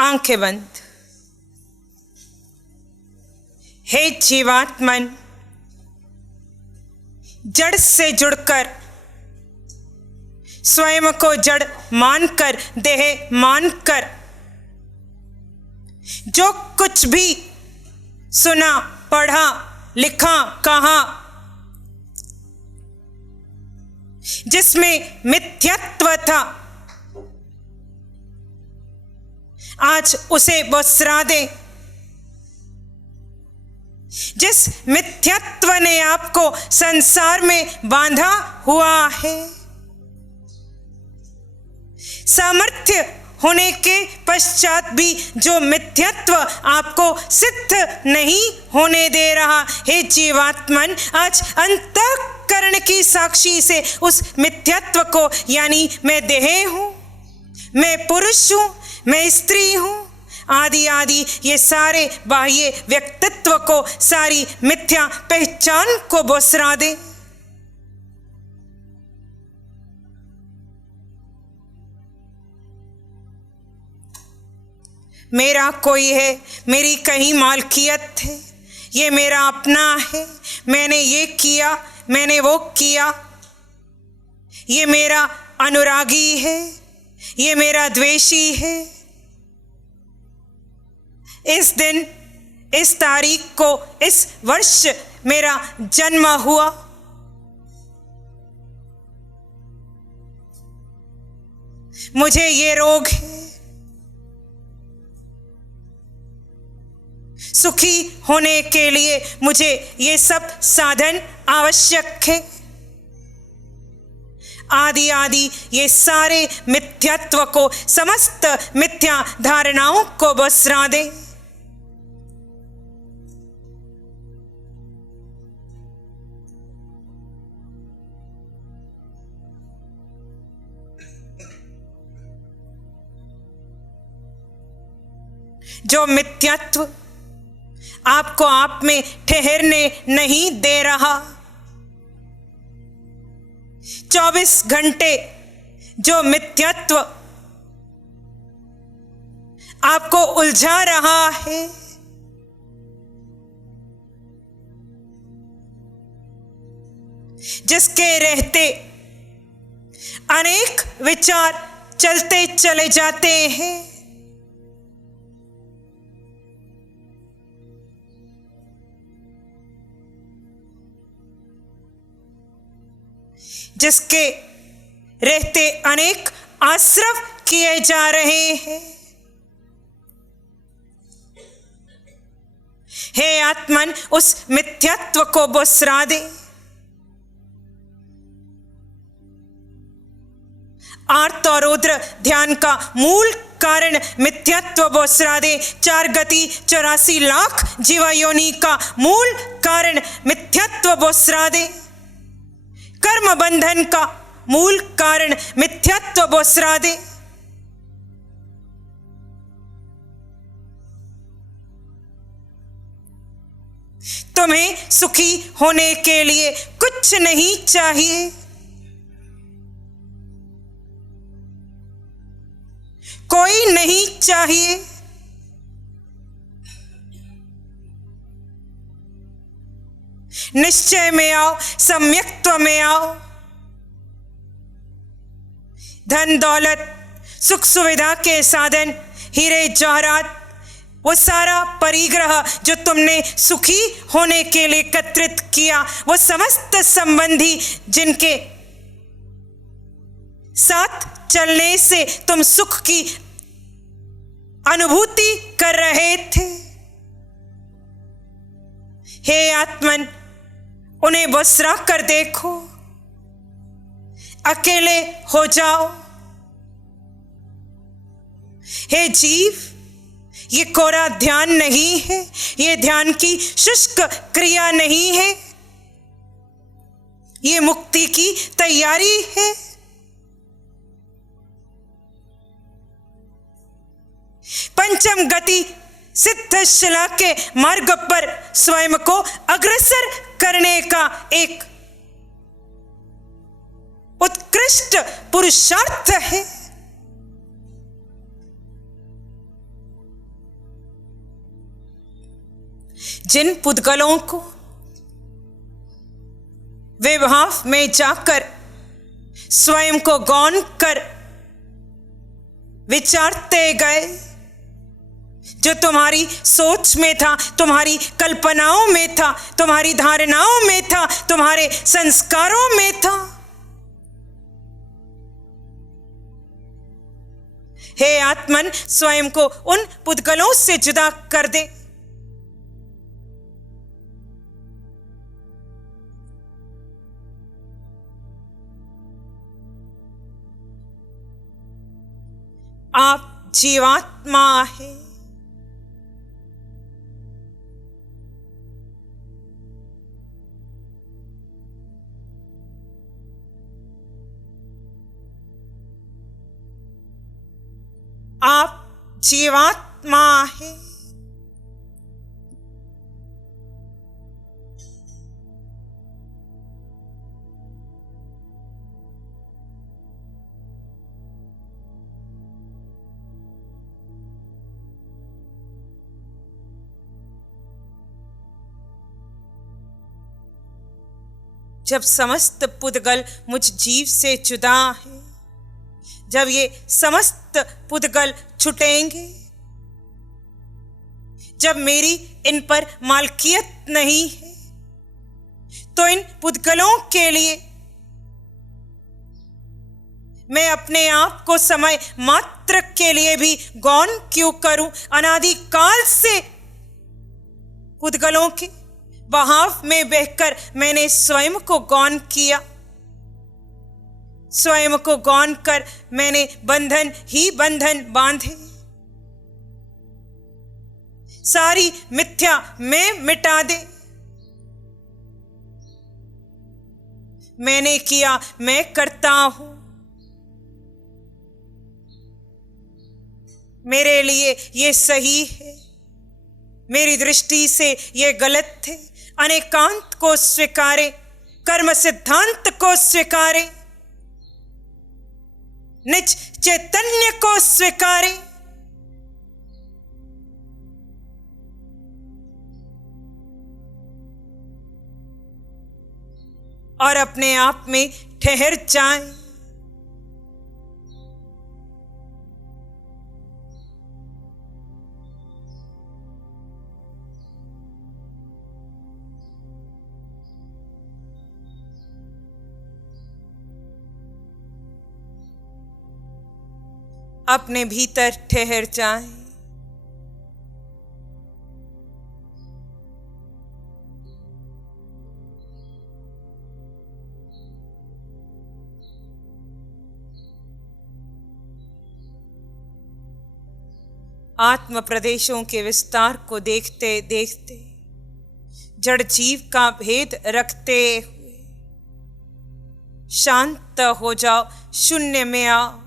आंखें बंद। हे जीवात्मन, जड़ से जुड़कर, स्वयं को जड़ मानकर, देह मानकर, जो कुछ भी सुना, पढ़ा, लिखा, कहा, जिसमें मिथ्यात्व था, आज उसे बसरा दे। जिस मिथ्यात्व ने आपको संसार में बांधा हुआ है, सामर्थ्य होने के पश्चात भी जो मिथ्यात्व आपको सिद्ध नहीं होने दे रहा, हे जीवात्मन, आज अंतःकरण की साक्षी से उस मिथ्यात्व को, यानी मैं देह हूं, मैं पुरुष हूं, मैं स्त्री हूं, आदि आदि ये सारे बाह्य व्यक्तित्व को, सारी मिथ्या पहचान को बसरा दे। मेरा कोई है, मेरी कहीं मालकियत है, ये मेरा अपना है, मैंने ये किया, मैंने वो किया, ये मेरा अनुरागी है, ये मेरा द्वेषी है, इस दिन, इस तारीख को, इस वर्ष मेरा जन्म हुआ। मुझे ये रोग है, सुखी होने के लिए मुझे ये सब साधन आवश्यक है, आदि आदि ये सारे मिथ्यात्व को, समस्त मिथ्या धारणाओं को बसरा दे। जो मिथ्यात्व आपको आप में ठहरने नहीं दे रहा, 24 घंटे जो मिथ्यात्व आपको उलझा रहा है, जिसके रहते अनेक विचार चलते चले जाते हैं, जिसके रहते अनेक आश्रव किए जा रहे हैं, हे आत्मन, उस मिथ्यात्व को बसरा दे। आर्त और रुद्र ध्यान का मूल कारण मिथ्यात्व बसरा दे। 4 गति 84 लाख जीवा योनि का मूल कारण मिथ्यात्व बसरा दे। कर्म बंधन का मूल कारण मिथ्यात्व बसरा दे। तुम्हें सुखी होने के लिए कुछ नहीं चाहिए, कोई नहीं चाहिए। निश्चय में आओ, सम्यक्त्व में आओ। धन दौलत, सुख सुविधा के साधन, हीरे जवाहरात, वो सारा परिग्रह जो तुमने सुखी होने के लिए एकत्रित किया, वो समस्त संबंधी जिनके साथ चलने से तुम सुख की अनुभूति कर रहे थे, हे आत्मन, उन्हें बसरा कर देखो। अकेले हो जाओ। हे जीव, ये कोरा ध्यान नहीं है, ये ध्यान की शुष्क क्रिया नहीं है, ये मुक्ति की तैयारी है। पंचम गति सिद्ध शिला के मार्ग पर स्वयं को अग्रसर करने का एक उत्कृष्ट पुरुषार्थ है। जिन पुद्गलों को वे भाव में जाकर स्वयं को गौण कर विचारते गए, जो तुम्हारी सोच में था, तुम्हारी कल्पनाओं में था, तुम्हारी धारणाओं में था, तुम्हारे संस्कारों में था। हे आत्मन, स्वयं को उन पुद्गलों से जुदा कर दे। आप जीवात्मा है। आप जीवात्मा है। जब समस्त पुद्गल मुझ जीव से जुदा है, जब ये समस्त पुद्गल छुटेंगे, जब मेरी इन पर मालकियत नहीं है, तो इन पुद्गलों के लिए मैं अपने आप को समय मात्र के लिए भी गौण क्यों करूं? अनादिकाल से पुद्गलों के बहाव में बहकर मैंने स्वयं को गौण किया। स्वयं को गौण कर मैंने बंधन ही बंधन बांधे। सारी मिथ्या मैं मिटा दे। मैंने किया, मैं करता हूं। मेरे लिए ये सही है, मेरी दृष्टि से ये गलत है। अनेकांत को स्वीकारे, कर्म सिद्धांत को स्वीकारे, निज चैतन्य को स्वीकारे। और अपने आप में ठहर जाएं। अपने भीतर ठहर जाएं। आत्म प्रदेशों के विस्तार को देखते देखते, जड़ जीव का भेद रखते हुए शांत हो जाओ, शून्य में आओ।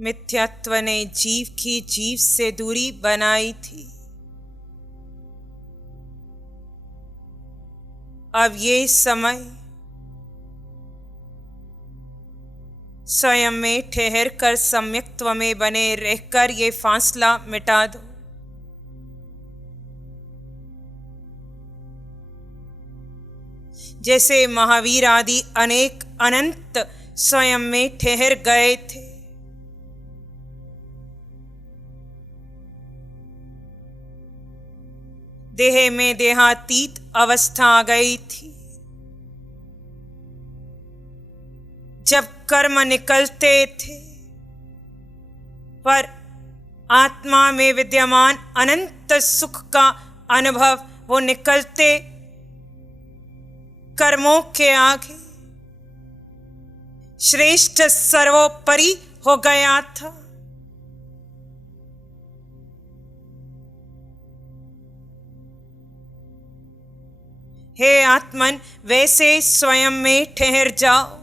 मिथ्यात्व ने जीव की जीव से दूरी बनाई थी। अब ये समय स्वयं में ठहर कर सम्यक्त्व में बने रहकर ये फासला मिटा दो। जैसे महावीर आदि अनेक अनंत स्वयं में ठहर गए थे। देह में देहातीत अवस्था आ गई थी। जब कर्म निकलते थे, पर आत्मा में विद्यमान अनंत सुख का अनुभव वो निकलते कर्मों के आगे श्रेष्ठ सर्वोपरि हो गया था। हे आत्मन, वैसे स्वयं में ठहर जाओ।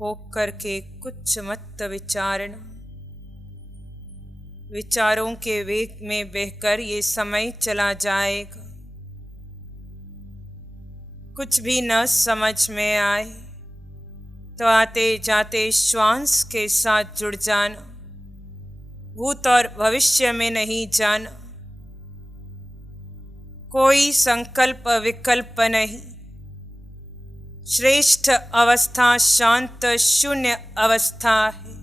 होकर के कुछ मत विचारना। विचारों के वेग में बहकर ये समय चला जाएगा। कुछ भी न समझ में आए तो आते जाते श्वास के साथ जुड़ जाना। भूत और भविष्य में नहीं जाना। कोई संकल्प विकल्प नहीं। श्रेष्ठ अवस्था शांत शून्य अवस्था है।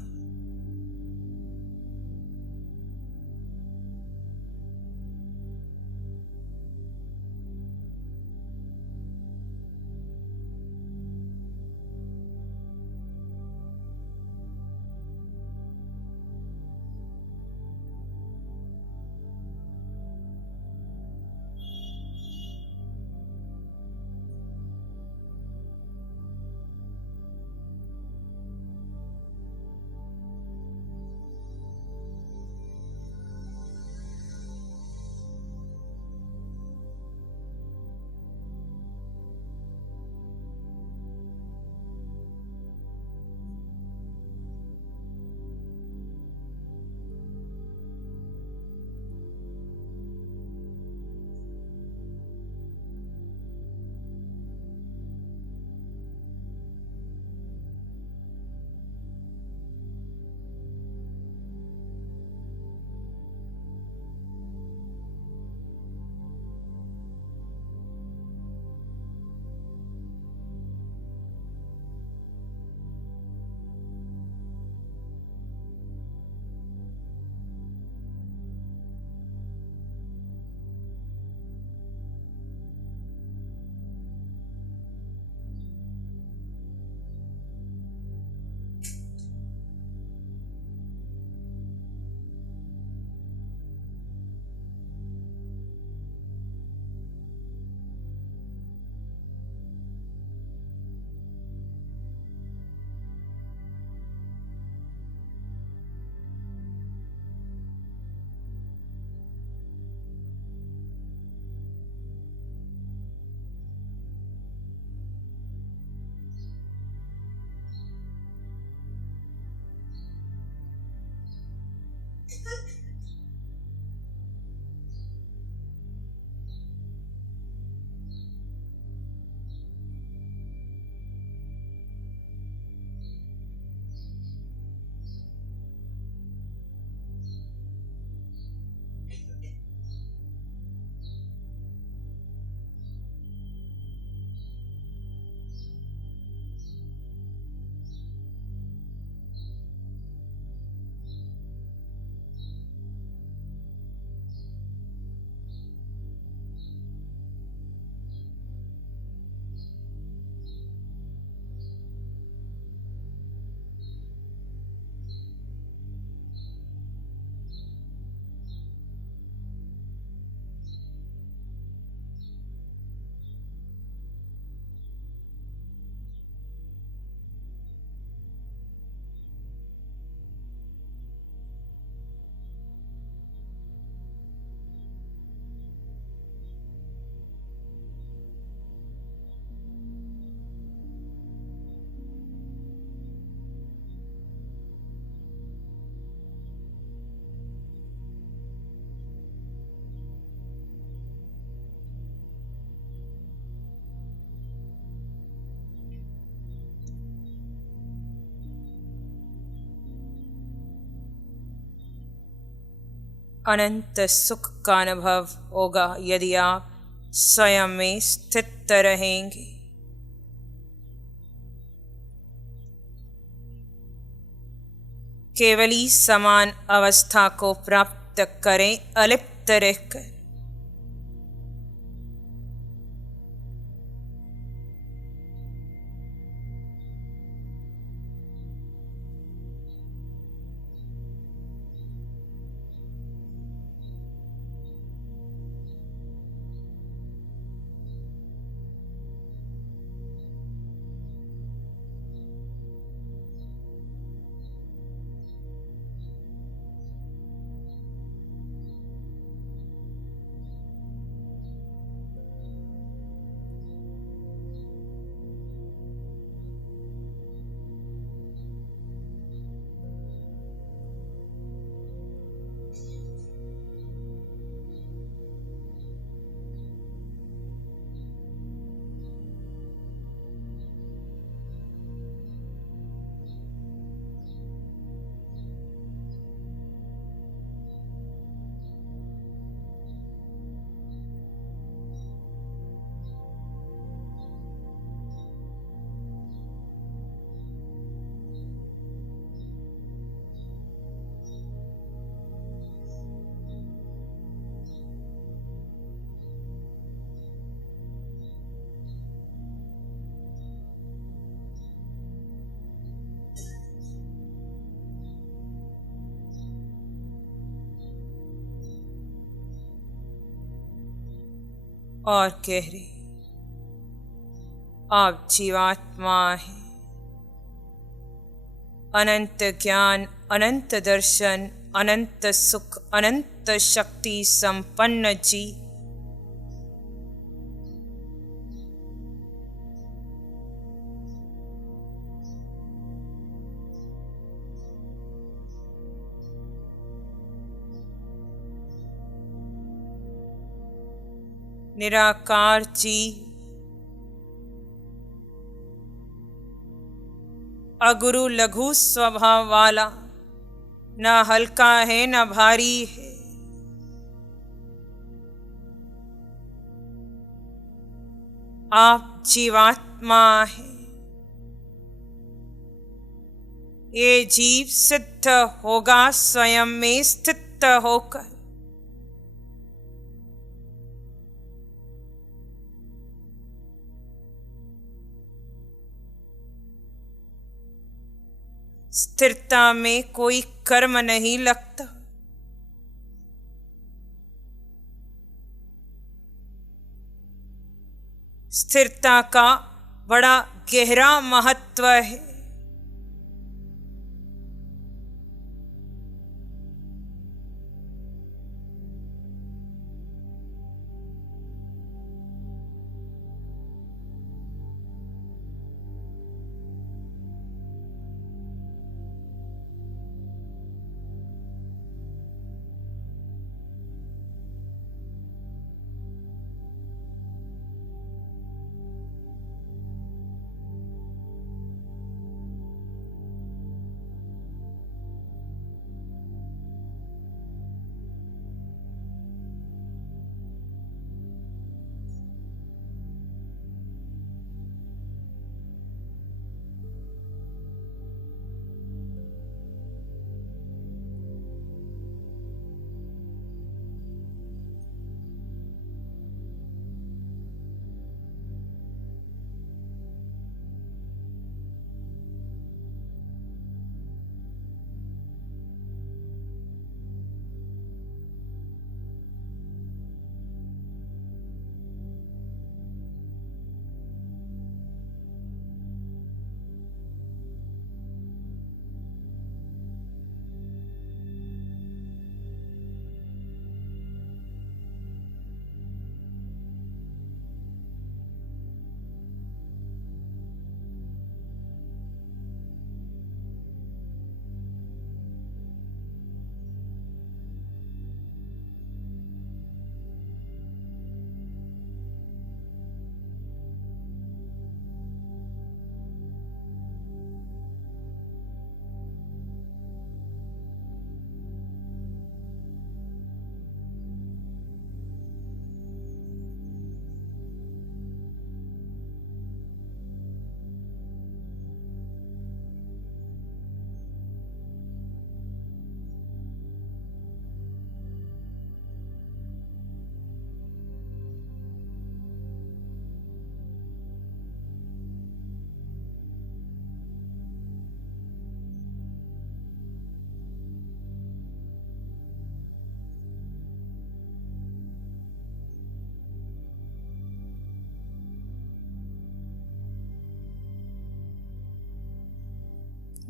अनंत सुख का अनुभव होगा यदि आप स्वयं में स्थित रहेंगे। केवल ही समान अवस्था को प्राप्त करें अलिप्त रहकर। और कह रही, आप जीवात्मा हैं। अनंत ज्ञान, अनंत दर्शन, अनंत सुख, अनंत शक्ति संपन्न जी। निराकार जी, अगुरु लघु स्वभाव वाला, न हल्का है न भारी है। आप जीवात्मा हैं। ये जीव सिद्ध होगा स्वयं में स्थित होकर। स्थिरता में कोई कर्म नहीं लगता। स्थिरता का बड़ा गहरा महत्व है।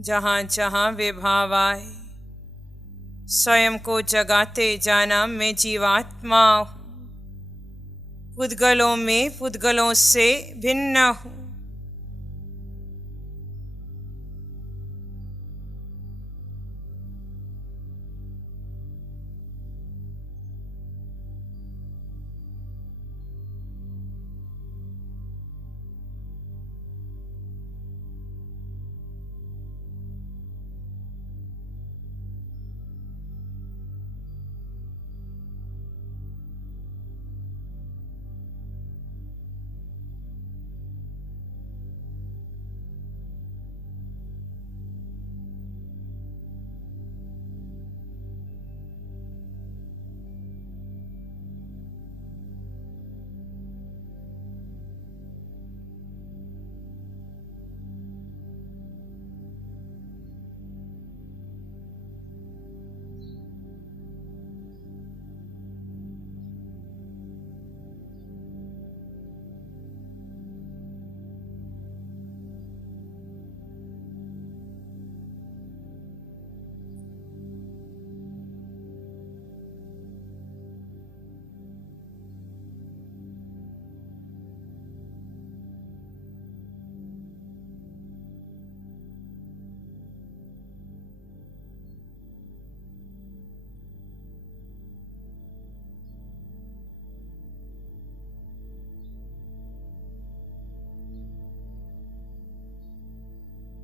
जहाँ जहाँ वे भाव आए स्वयं को जगाते जाना मैं जीवात्मा हूँ, पुद्गलों में पुद्गलों से भिन्न हूँ।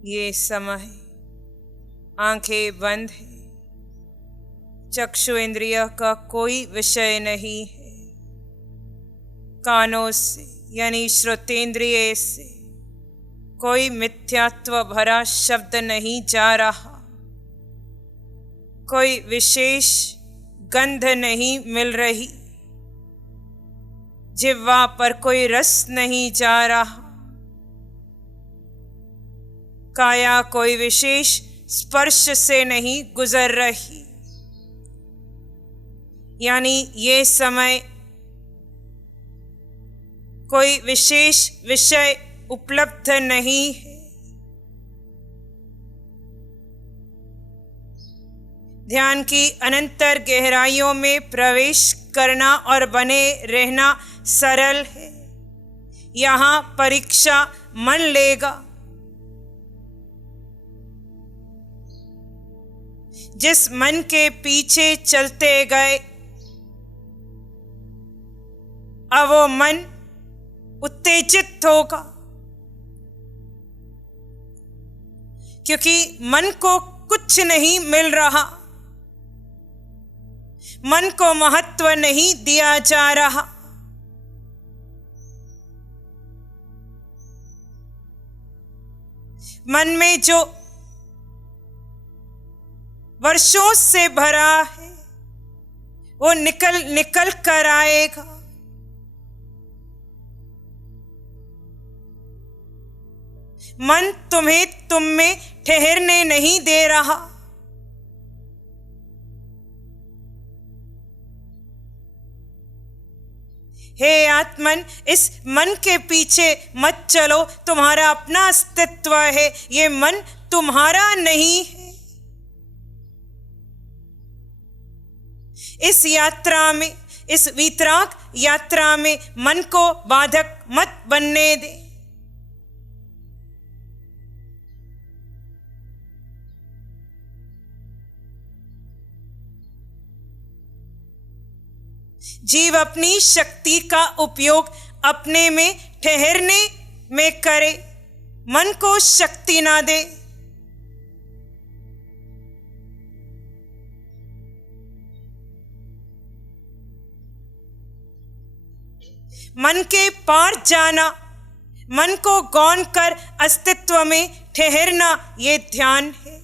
ये समय आंखें बंद है, चक्षु इंद्रिय का कोई विषय नहीं है, कानों से यानी श्रोतेंद्रिय से कोई मिथ्यात्व भरा शब्द नहीं जा रहा, कोई विशेष गंध नहीं मिल रही, जिह्वा पर कोई रस नहीं जा रहा, काया कोई विशेष स्पर्श से नहीं गुजर रही। यानी ये समय कोई विशेष विषय उपलब्ध नहीं है। ध्यान की अनंतर गहराइयों में प्रवेश करना और बने रहना सरल है। यहाँ परीक्षा मन लेगा। जिस मन के पीछे चलते गए अब वो मन उत्तेजित होगा, क्योंकि मन को कुछ नहीं मिल रहा, मन को महत्व नहीं दिया जा रहा। मन में जो वर्षों से भरा है वो निकल कर आएगा। मन तुम्हें तुम में ठहरने नहीं दे रहा। हे आत्मन, इस मन के पीछे मत चलो। तुम्हारा अपना अस्तित्व है, ये मन तुम्हारा नहीं है। इस यात्रा में, इस वीतराग यात्रा में मन को बाधक मत बनने दे। जीव अपनी शक्ति का उपयोग अपने में ठहरने में करे, मन को शक्ति ना दे। मन के पार जाना, मन को गौण कर अस्तित्व में ठहरना, ये ध्यान है।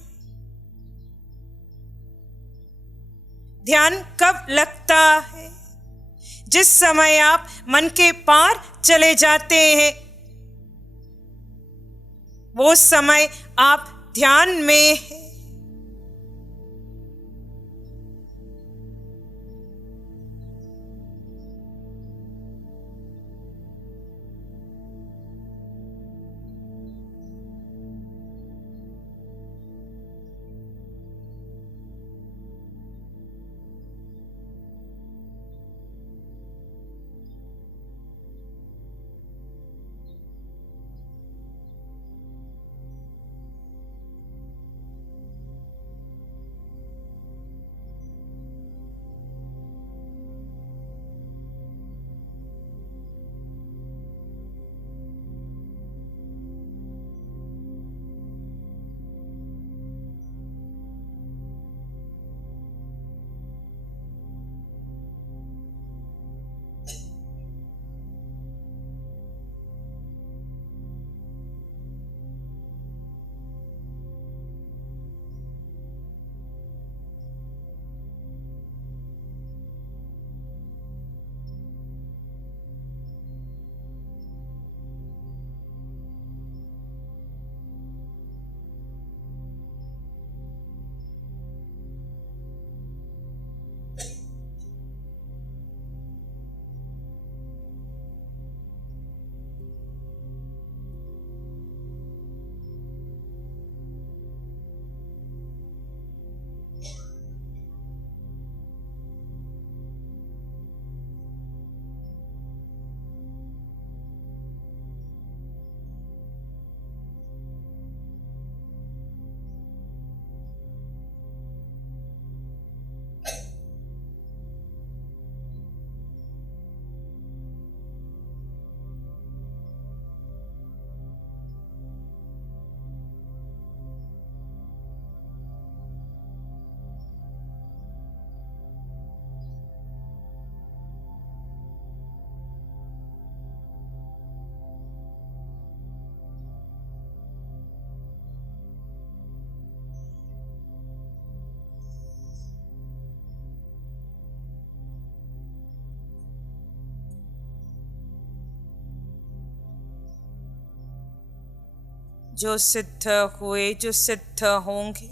ध्यान कब लगता है? जिस समय आप मन के पार चले जाते हैं, वो समय आप ध्यान में हैं। जो सिद्ध हुए, जो सिद्ध होंगे,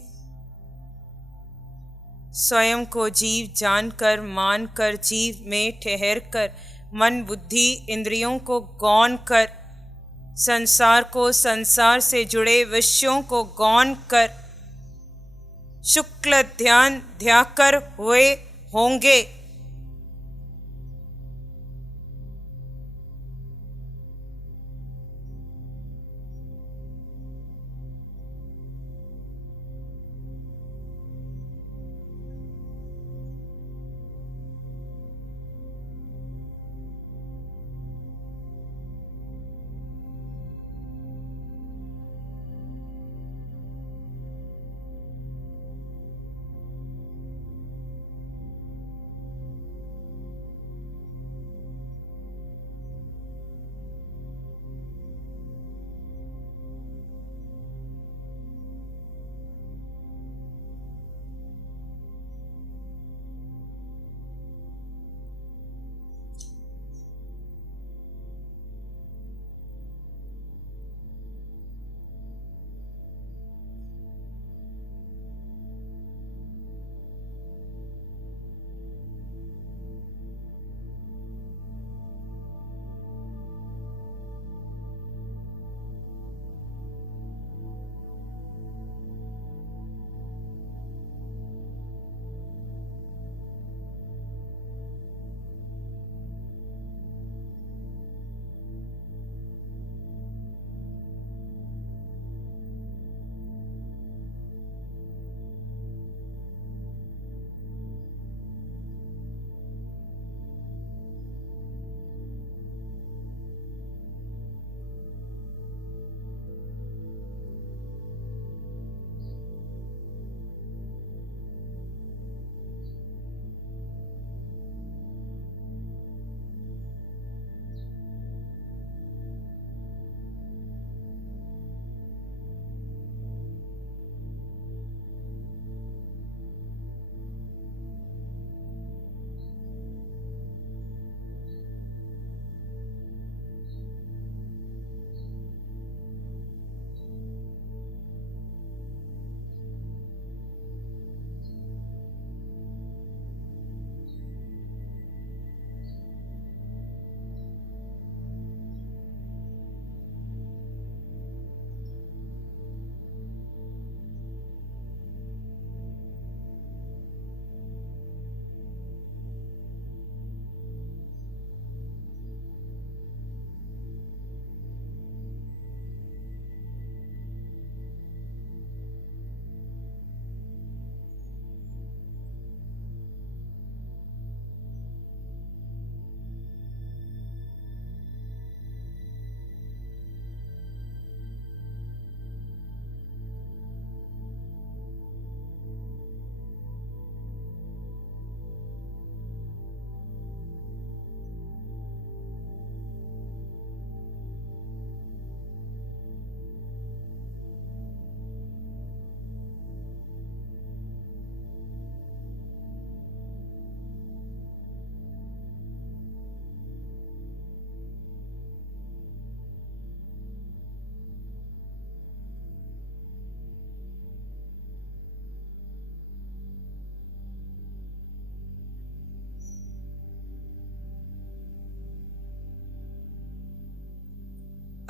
स्वयं को जीव जानकर, मानकर, जीव में ठहर कर, मन बुद्धि इंद्रियों को गौण कर, संसार को, संसार से जुड़े विषयों को गौण कर, शुक्ल ध्यान ध्याकर हुए होंगे।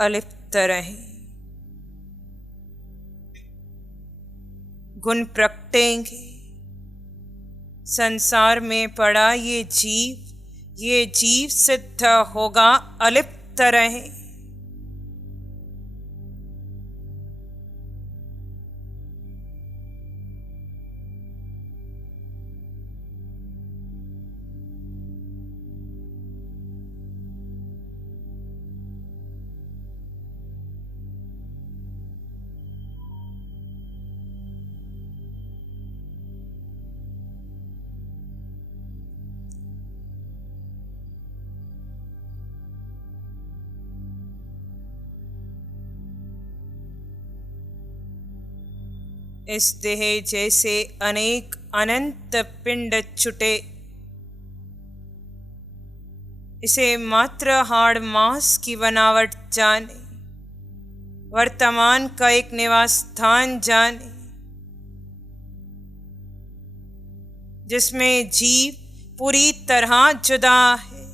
अलिप्त रहें। गुण प्रगटेंगे। संसार में पड़ा ये जीव सिद्ध होगा। अलिप्त रहें। इस देह जैसे अनेक अनंत पिंड छुटे, इसे मात्र हाड़ मांस की बनावट जाने। वर्तमान का एक निवास स्थान जाने जिसमें जीव पूरी तरह जुदा है।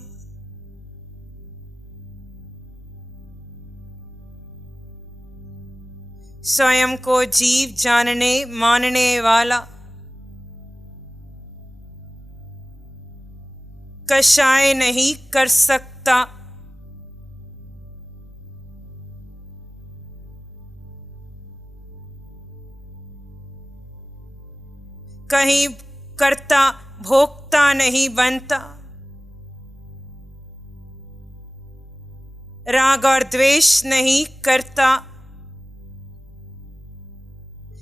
स्वयं को जीव जानने मानने वाला कषाय नहीं कर सकता। कहीं कर्ता भोक्ता नहीं बनता। राग और द्वेष नहीं करता।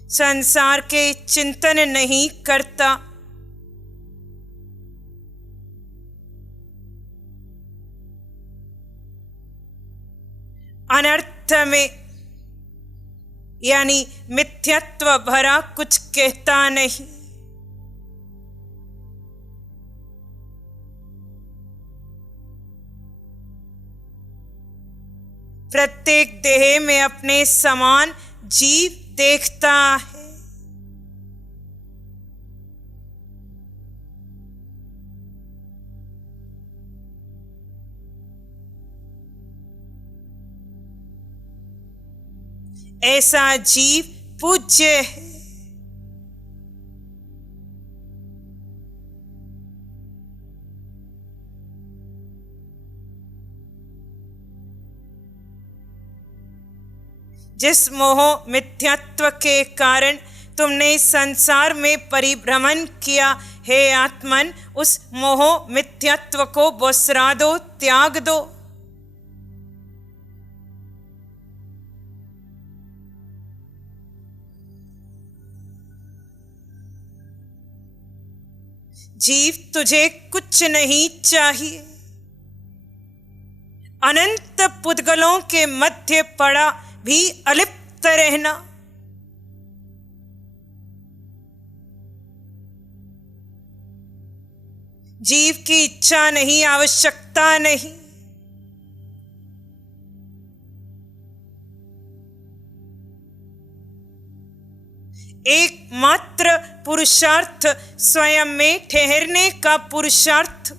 संसार के चिंतन नहीं करता। अनर्थ में यानी मिथ्यत्व भरा कुछ कहता नहीं। प्रत्येक देह में अपने समान जीव देखता है। ऐसा जीव पूज्य है। जिस मोह मिथ्यात्व के कारण तुमने संसार में परिभ्रमण किया, हे आत्मन, उस मोह मिथ्यात्व को बसरा दो, त्याग दो। जीव तुझे कुछ नहीं चाहिए। अनंत पुद्गलों के मध्य पड़ा भी अलिप्त रहना। जीव की इच्छा नहीं, आवश्यकता नहीं। एकमात्र पुरुषार्थ स्वयं में ठहरने का पुरुषार्थ।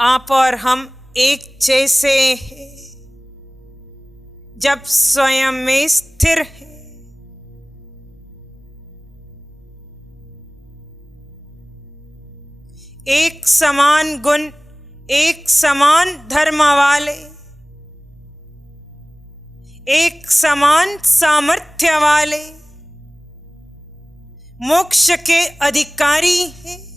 आप और हम एक जैसे हैं जब स्वयं में स्थिर है। एक समान गुण, एक समान धर्म वाले, एक समान सामर्थ्य वाले मोक्ष के अधिकारी हैं।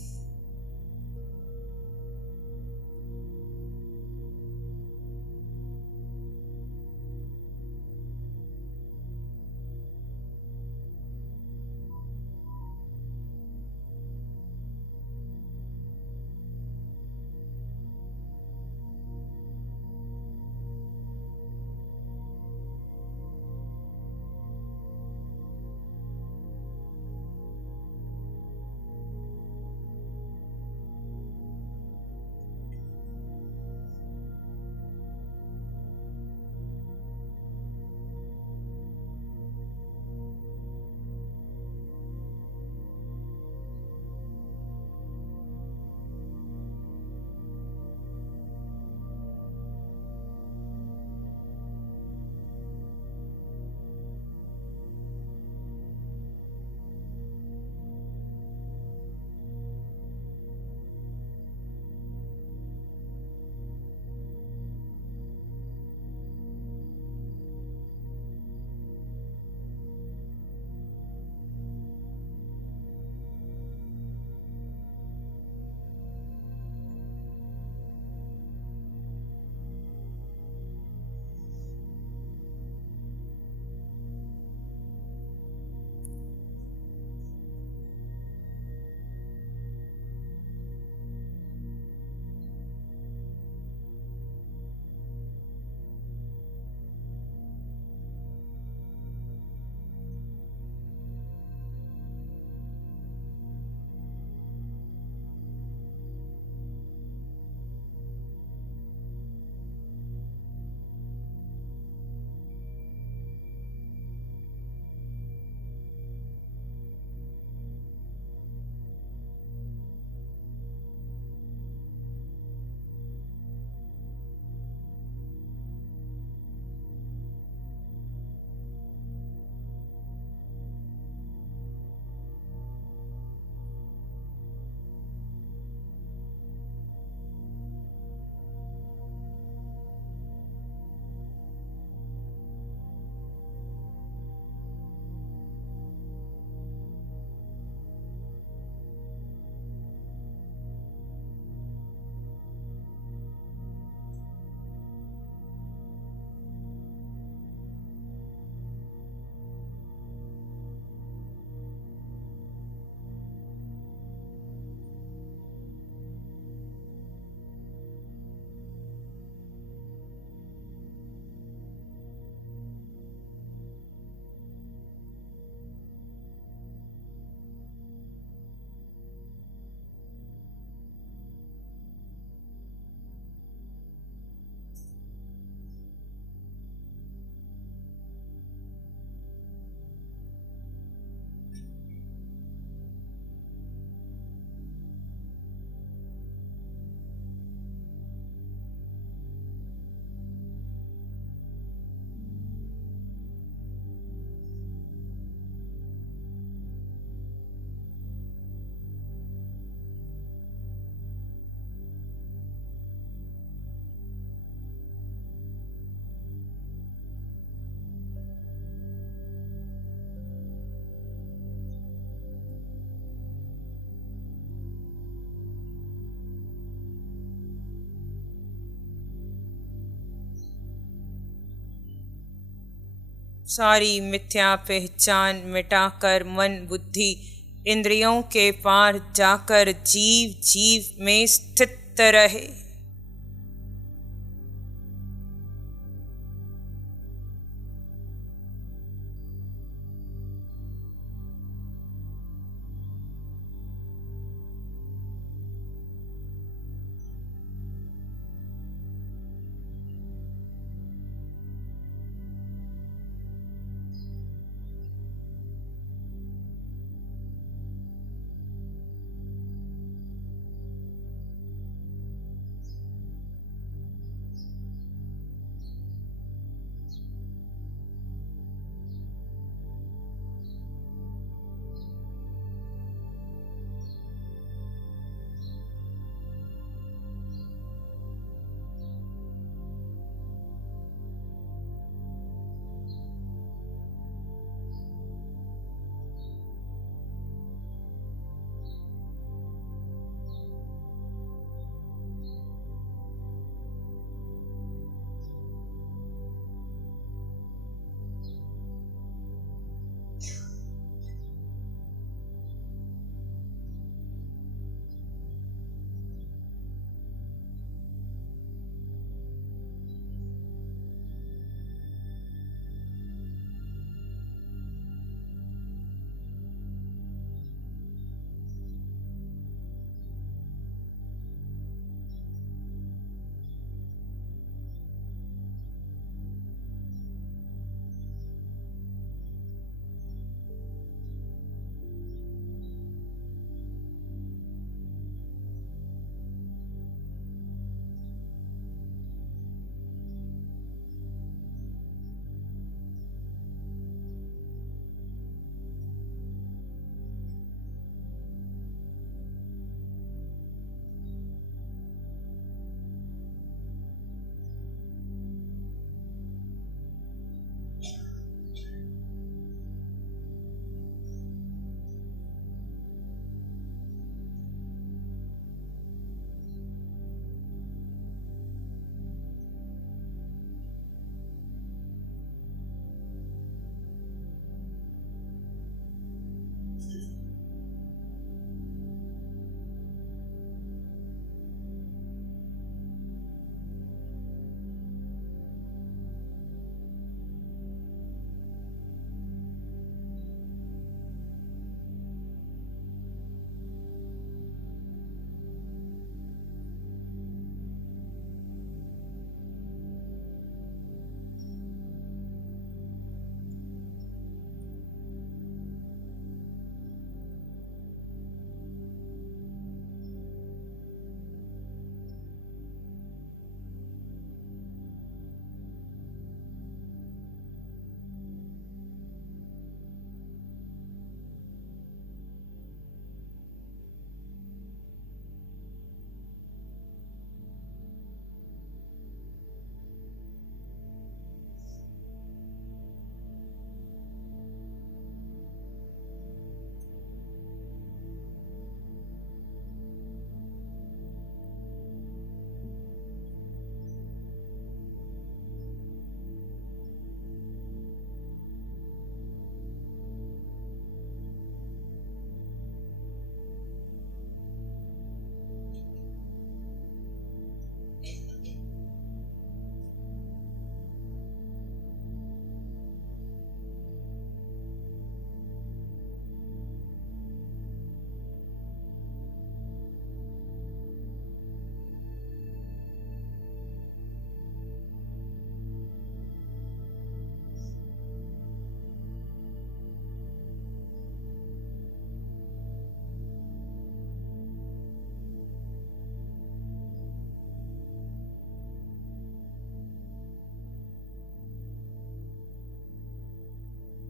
सारी मिथ्या पहचान मिटाकर मन बुद्धि इंद्रियों के पार जाकर जीव जीव में स्थित रहे।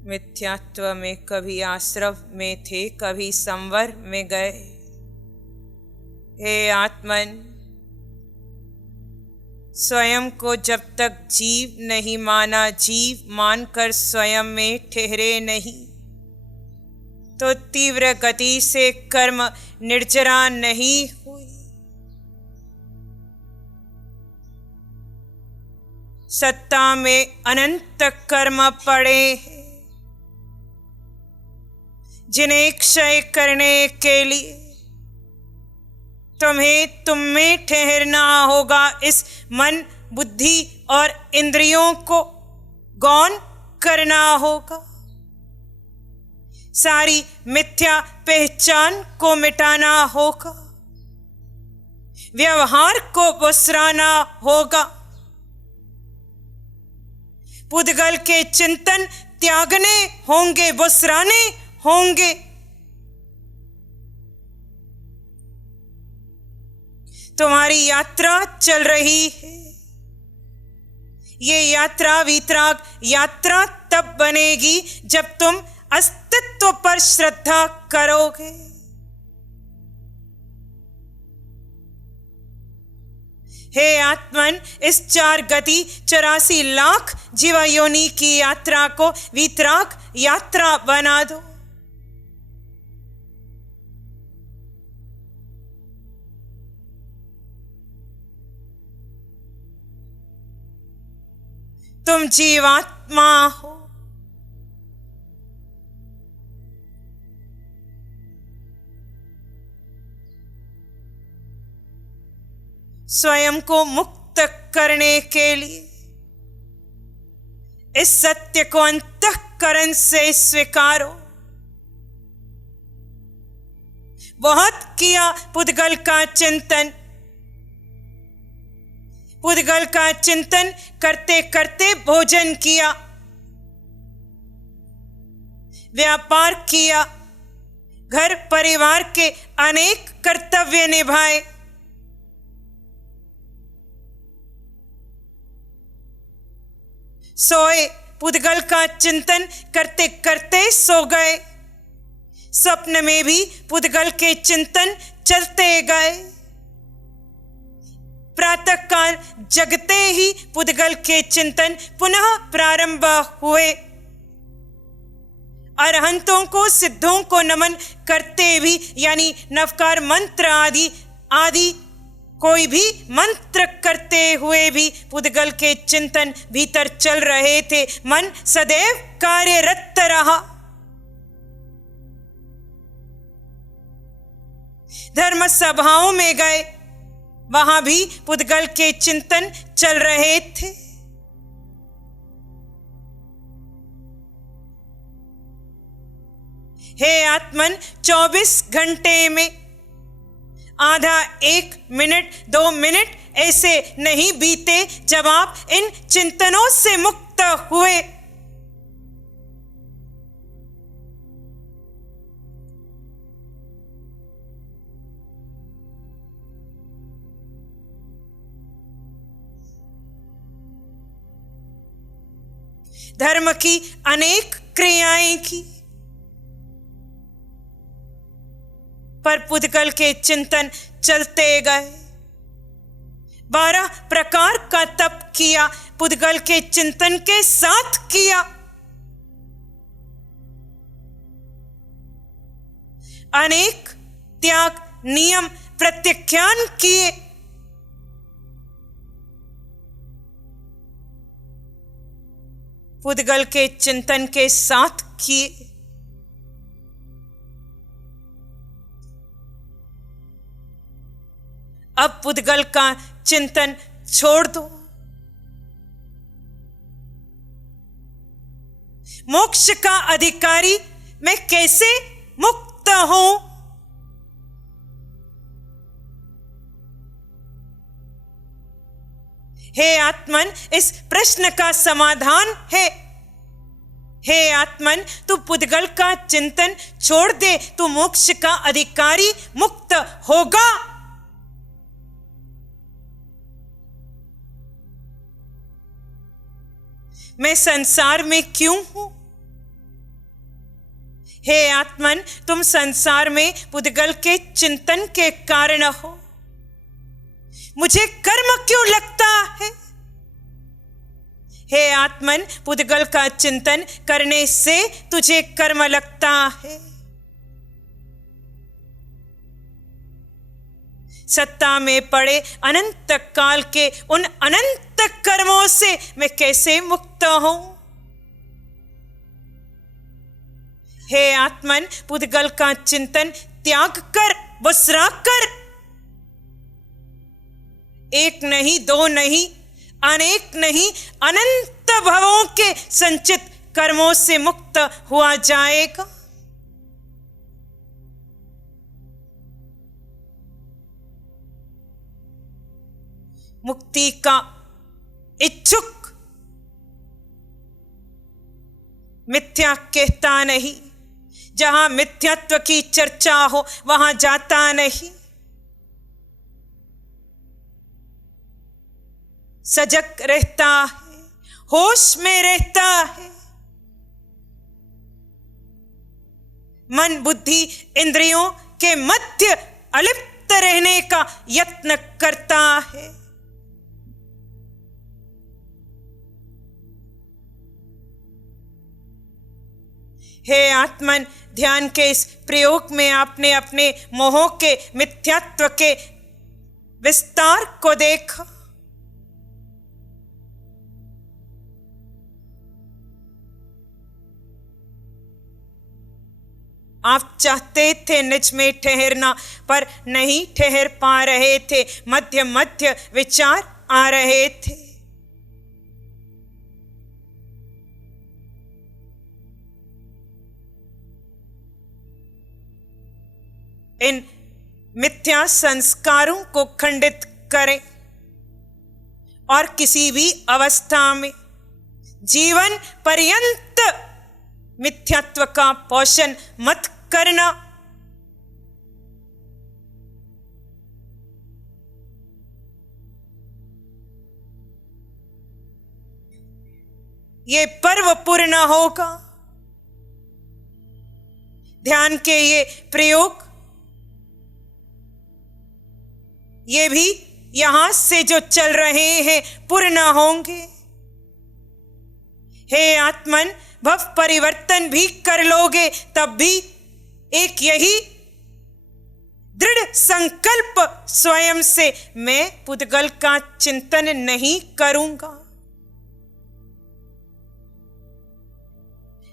मिथ्यात्व में कभी आश्रव में थे, कभी संवर में गए। हे आत्मन, स्वयं को जब तक जीव नहीं माना, जीव मानकर स्वयं में ठहरे नहीं, तो तीव्र गति से कर्म निर्जरा नहीं हुई। सत्ता में अनंत कर्म पड़े हैं जिन्हें क्षय करने के लिए तुम्हें तुम में ठहरना होगा। इस मन, बुद्धि और इंद्रियों को गौण करना होगा। सारी मिथ्या पहचान को मिटाना होगा। व्यवहार को विसराना होगा। पुद्गल के चिंतन त्यागने होंगे, विसराने होंगे। तुम्हारी यात्रा चल रही है। ये यात्रा वितराग यात्रा तब बनेगी जब तुम अस्तित्व पर श्रद्धा करोगे। हे आत्मन, इस 4 गति 84 लाख जीवा योनि की यात्रा को वितराग यात्रा बना दो। तुम जीवात्मा हो। स्वयं को मुक्त करने के लिए इस सत्य को अंतःकरण से स्वीकारो। बहुत किया पुद्गल का चिंतन। पुद्गल का चिंतन करते करते भोजन किया, व्यापार किया, घर परिवार के अनेक कर्तव्य निभाए। सोए, पुद्गल का चिंतन करते करते सो गए। स्वप्न में भी पुद्गल के चिंतन चलते गए। प्रातः काल जगते ही पुद्गल के चिंतन पुनः प्रारंभ हुए। अरहंतों को, सिद्धों को नमन करते भी, यानी नवकार मंत्र आदि कोई भी मंत्र करते हुए भी पुद्गल के चिंतन भीतर चल रहे थे। मन सदैव कार्यरत रहा। धर्म सभाओं में गए, वहां भी पुद्गल के चिंतन चल रहे थे। हे आत्मन, 24 घंटे में आधा, 1 मिनट, 2 मिनट ऐसे नहीं बीते जब आप इन चिंतनों से मुक्त हुए। धर्म की अनेक क्रियाएं की, पर पुद्गल के चिंतन चलते गए। 12 प्रकार का तप किया, पुद्गल के चिंतन के साथ किया। अनेक त्याग, नियम, प्रत्याख्यान किए। पुद्गल के चिंतन के साथ किए। अब पुद्गल का चिंतन छोड़ दो। मोक्ष का अधिकारी मैं कैसे मुक्त हूं? हे आत्मन, इस प्रश्न का समाधान है। हे आत्मन, तू पुद्गल का चिंतन छोड़ दे, तू मोक्ष का अधिकारी मुक्त होगा। मैं संसार में क्यों हूं? हे आत्मन, तुम संसार में पुद्गल के चिंतन के कारण हो। मुझे कर्म क्यों लगता है? हे आत्मन, पुद्गल का चिंतन करने से तुझे कर्म लगता है। सत्ता में पड़े अनंत काल के उन अनंत कर्मों से मैं कैसे मुक्त हूं? हे आत्मन, पुद्गल का चिंतन त्याग कर, बसरा कर। एक नहीं, दो नहीं, अनेक नहीं, अनंत भवों के संचित कर्मों से मुक्त हुआ जाएगा। मुक्ति का इच्छुक मिथ्या कहता नहीं, जहां मिथ्यात्व की चर्चा हो वहां जाता नहीं। सजग रहता है, होश में रहता है, मन बुद्धि इंद्रियों के मध्य अलिप्त रहने का यत्न करता है। हे आत्मन, ध्यान के इस प्रयोग में आपने अपने मोहों के मिथ्यात्व के विस्तार को देखा। आप चाहते थे निज में ठहरना, पर नहीं ठहर पा रहे थे। मध्य मध्य विचार आ रहे थे। इन मिथ्या संस्कारों को खंडित करें और किसी भी अवस्था में जीवन पर्यंत मिथ्यात्व का पोषण मत करना। ये पर्व पूर्ण होगा। ध्यान के ये प्रयोग, ये भी यहां से जो चल रहे हैं पूर्ण होंगे। हे आत्मन, भव परिवर्तन भी कर लोगे तब भी एक यही दृढ़ संकल्प स्वयं से, मैं पुद्गल का चिंतन नहीं करूंगा।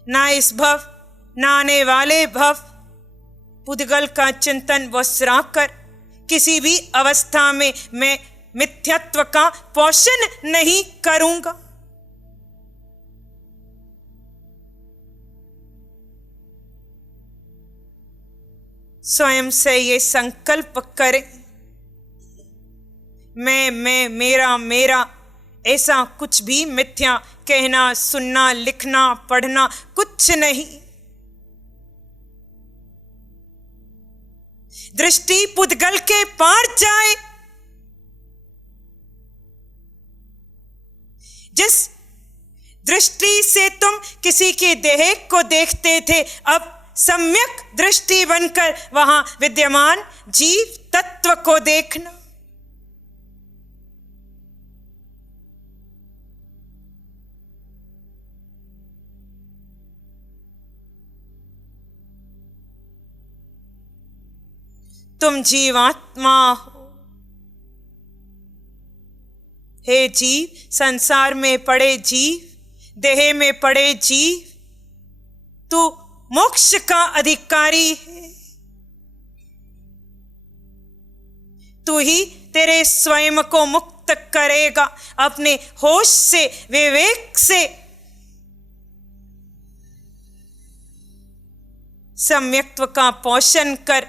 ना इस भव ना आने वाले भव पुद्गल का चिंतन बसरा कर किसी भी अवस्था में मैं मिथ्यात्व का पोषण नहीं करूंगा। स्वयं से ये संकल्प करें, मैं मेरा मेरा ऐसा कुछ भी मिथ्या कहना, सुनना, लिखना, पढ़ना कुछ नहीं। दृष्टि पुद्गल के पार जाए। जिस दृष्टि से तुम किसी के देह को देखते थे, अब सम्यक दृष्टि बनकर वहां विद्यमान जीव तत्व को देखना। तुम जीवात्मा हो। हे जीव, संसार में पड़े जीव, देह में पड़े जीव, तू मोक्ष का अधिकारी है। तू ही तेरे स्वयं को मुक्त करेगा। अपने होश से, विवेक से सम्यक्त्व का पोषण कर।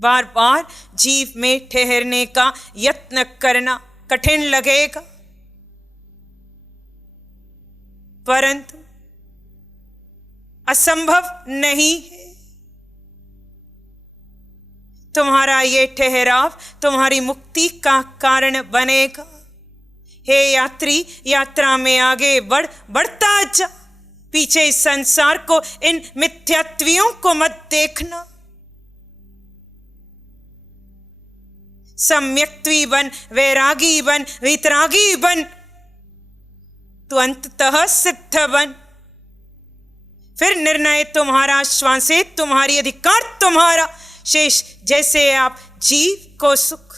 बार बार जीव में ठहरने का यत्न करना कठिन लगेगा, परंतु असंभव नहीं है। तुम्हारा ये ठहराव तुम्हारी मुक्ति का कारण बनेगा। हे यात्री, यात्रा में आगे बढ़ता जा। पीछे इस संसार को, इन मिथ्यात्वियों को मत देखना। सम्यक्त्वी बन, वैरागी बन, वितरागी बन, तू अंततः सिद्ध बन। फिर निर्णय तुम्हारा, श्वासें तुम्हारी, अधिकार तुम्हारा। शेष जैसे आप जीव को सुख